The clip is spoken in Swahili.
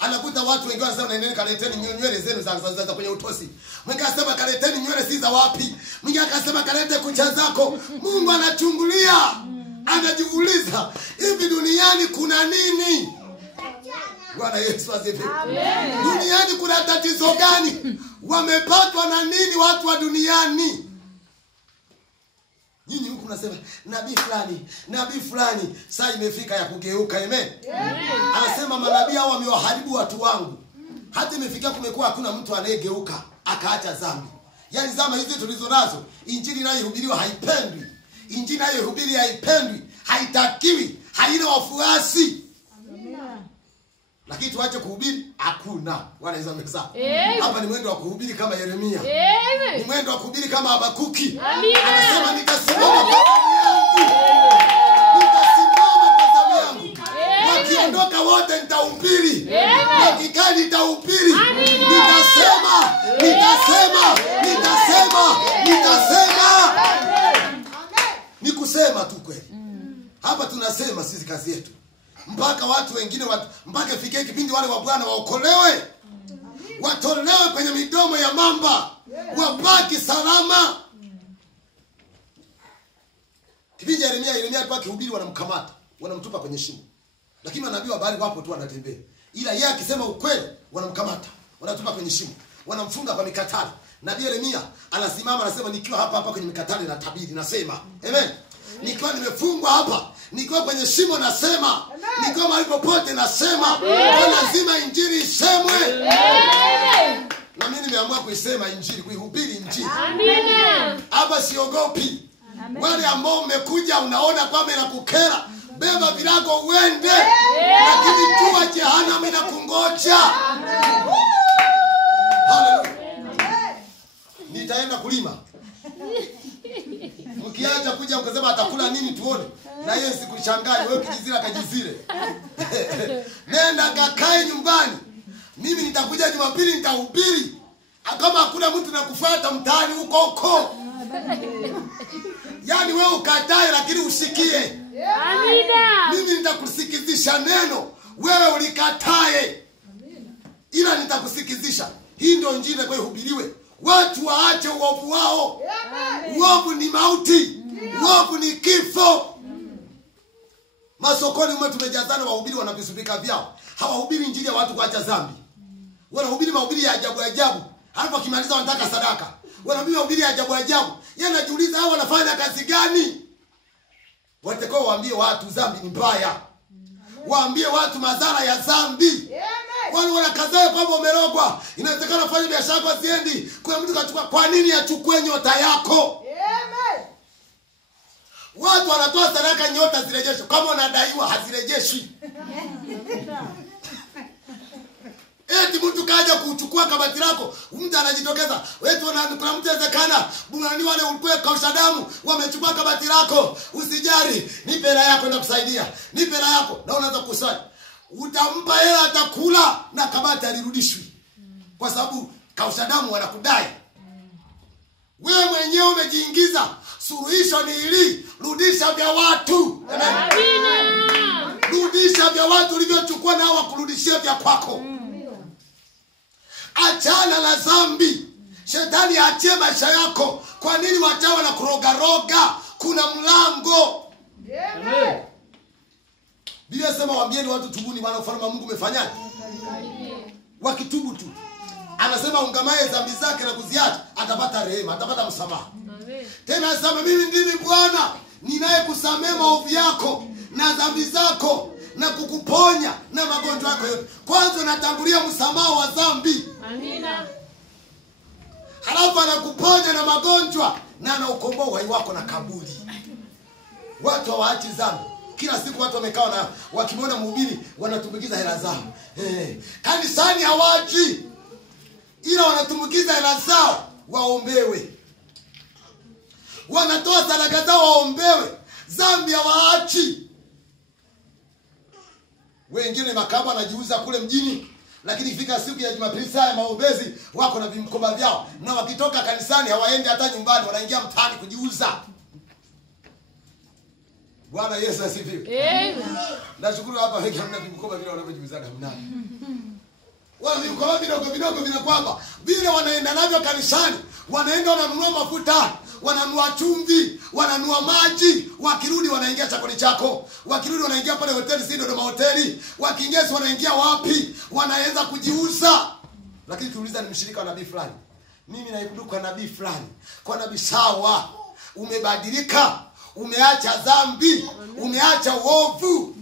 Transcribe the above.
Anakuta watu wengine wanasema nendeni kaleteni nywele zenu za kwenye utosi. Mwingine akasema kaleteni nywele si za wapi. Mwingine akasema kalete kucha zako. Mungu anachungulia. Anajiuliza, hivi duniani kuna nini? Bwana Yesu asifiwe. Amen. Duniani kuna tatizo gani? Wamepatwa na nini watu wa duniani? Nyinyi huku nasema nabii fulani saa imefika ya kugeuka. Amen. Anasema manabii hao wamewaharibu watu wangu. Hata imefikia kumekuwa hakuna mtu anayegeuka akaacha dhambi. Yaani zama hizi tulizo nazo, injili inayohubiriwa haipendwi. Injili inayohubiriwa haipendwi, haitakiwi, haina wafuasi. Lakini tuache kuhubiri hakuna. Wanaweza meza. Hapa ni mwendo wa kuhubiri kama Yeremia. Ni mwendo wa kuhubiri kama Habakuki. Anasema nitasimama kwa zamu yangu. Nitasimama kwa zamu yangu. Wakiondoka wote nitahubiri. Wakikaa nitahubiri. Nitasema. Ni kusema tu kweli. Hapa tunasema sisi kazi yetu. Mpaka watu wengine mpaka ifikie kipindi wale wa Bwana waokolewe. Watolewe kwenye midomo ya mamba. Wabaki salama. Kipindi Yeremia alikuwa akihubiri wanamkamata, wanamtupa kwenye shimo. Lakini manabii wa Baali wapo tu wanatembea. Ila yeye akisema ukweli wanamkamata, wanatupa kwenye shimo, wanamfunga kwa mikatale. Nabii Yeremia anasimama anasema nikiwa hapa kwenye mikatale na tabiri nasema. Amen. Nikiwa nimefungwa hapa, nikiwa kwenye shimo nasema, nikiwa mahali popote nasema, lazima injili isemwe. Na mimi nimeamua kuisema injili, kuihubiri injili. Amina. Hapa siogopi. Wale ambao umekuja unaona kwamba inakukera, beba virago uende. Lakini jua jehanamu inakungoja. Haleluya. Nitaenda kulima. Mkiacha kuja mkasema atakula nini tuone. Na yeye sikushangai wewe kijizira kajizire. Nenda kakae nyumbani. Mimi nitakuja Jumapili nitahubiri. Kama hakuna mtu nakufuata mtaani huko. Yaani wewe ukatae lakini usikie. Amina. Mimi nitakusikizisha neno, wewe ulikatae. Ila nitakusikizisha. Hii ndio injili inayohubiriwe. Watu waache uovu wao. Uovu ni mauti. Uovu ni kifo. Masokoni mwe tumejazana wahubiri wanavisubika vyao. Hawahubiri injili ya watu kuacha dhambi. Wanahubiri mahubiri ya ajabu. Halafu kimaliza wanataka sadaka. Wanahubiri mahubiri ya ajabu. Yeye anajiuliza hao wanafanya kazi gani? Watakao waambie watu dhambi ni mbaya. Waambie watu madhara ya dhambi. Wale wanakazaa kwamba umerogwa. Inawezekana ufanye biashara kwa siendi. Kuna mtu kachukua, kwa nini achukue nyota yako? Amen. Watu wanatoa sadaka nyota zirejeshwe. Kama unadaiwa hazirejeshwi. Eti mtu kaja kuchukua kabati lako, mtu anajitokeza. Wewe kuna mtu ezekana, bungani wale ulikuwa kausha damu, wamechukua kabati lako. Usijali, nipe hela yako nitakusaidia. Nipe hela yako na unaanza kusali. Utampa hela atakula na kabati alirudishwi. Kwa sababu kausha damu wanakudai. Wewe mwenyewe umejiingiza. Suluhisho ni hili, rudisha vya watu. Amina. Rudisha vya watu ulivyochukua nao wakurudishie vya kwako. Achana na dhambi. Shetani achie maisha yako. Kwa nini wachawa na kuroga? Kuna mlango. Amen. Biblia inasema waambieni watu tubuni maana ufalme wa Mungu umefanyaje? Wakitubu tu. Anasema ungamaye dhambi zake na kuziacha atapata rehema, atapata msamaha. Amen. Tena anasema mimi ndimi Bwana ninayekusamehe maovu yako na dhambi zako na kukuponya na magonjwa yako yote. Kwanza natangulia msamaha wa dhambi. Amina. Halafu anakuponya na magonjwa na anaukomboa uhai wako na kaburi. Watu hawaachi dhambi. Kila siku watu wamekaa na wakimwona mhubiri wanatumbukiza hela zao. Kanisani hawaji. Ila wanatumbukiza hela zao waombewe. Wanatoa sadaka zao waombewe. Dhambi hawaachi. Wengine makaba anajiuza kule mjini, lakini ifika siku ya Jumapili saa ya maombezi wako na vimkoba vyao, na wakitoka kanisani hawaendi hata nyumbani, wanaingia mtaani kujiuza. Bwana Yesu asifiwe. Amen. Nashukuru hapa wengi hamna vimkoba vile wanavyojiuza mnani. Wao vidogo vinakwamba vile wanaenda navyo kanisani, wanaenda wananunua mafuta, wananunua chumvi, wananunua maji, wakirudi wanaingia chakoni chako, wakirudi wanaingia pale hoteli, si Dodoma hoteli, wakiingia wanaingia wapi, wanaanza kujiuza. Lakini kiuliza ni mshirika wa nabii fulani, mimi naibudu kwa nabii fulani, kwa nabii sawa, umebadilika, umeacha dhambi, umeacha uovu,